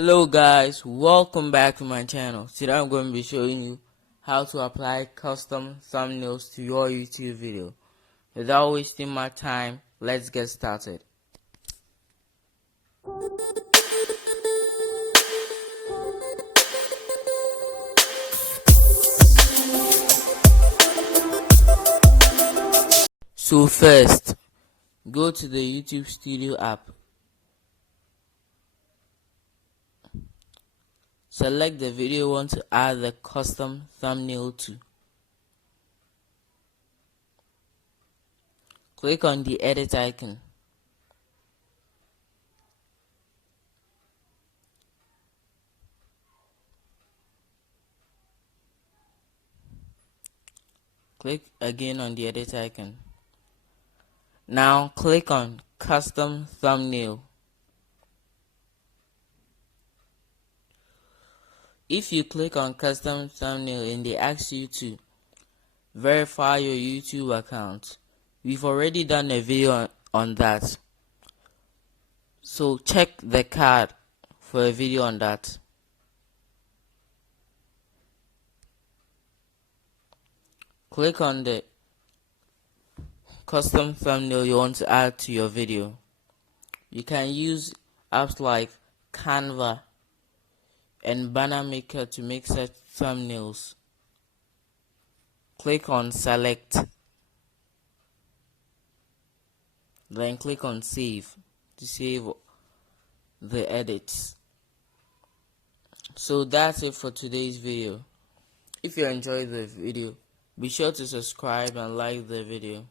Hello guys, welcome back to my channel. Today I'm going to be showing you how to apply custom thumbnails to your YouTube video. Without wasting my time, let's get started. So first, go to the YouTube Studio app. Select the video you want to add the custom thumbnail to. Click on the edit icon. Click again on the edit icon. Now click on custom thumbnail. If you click on custom thumbnail and they ask you to verify your YouTube account, we've already done a video on that. So check the card for a video on that. Click on the custom thumbnail you want to add to your video. You can use apps like Canva and Banner Maker to make such thumbnails. Click on select, then click on save to save the edits. So that's it for today's video. If you enjoyed the video, be sure to subscribe and like the video.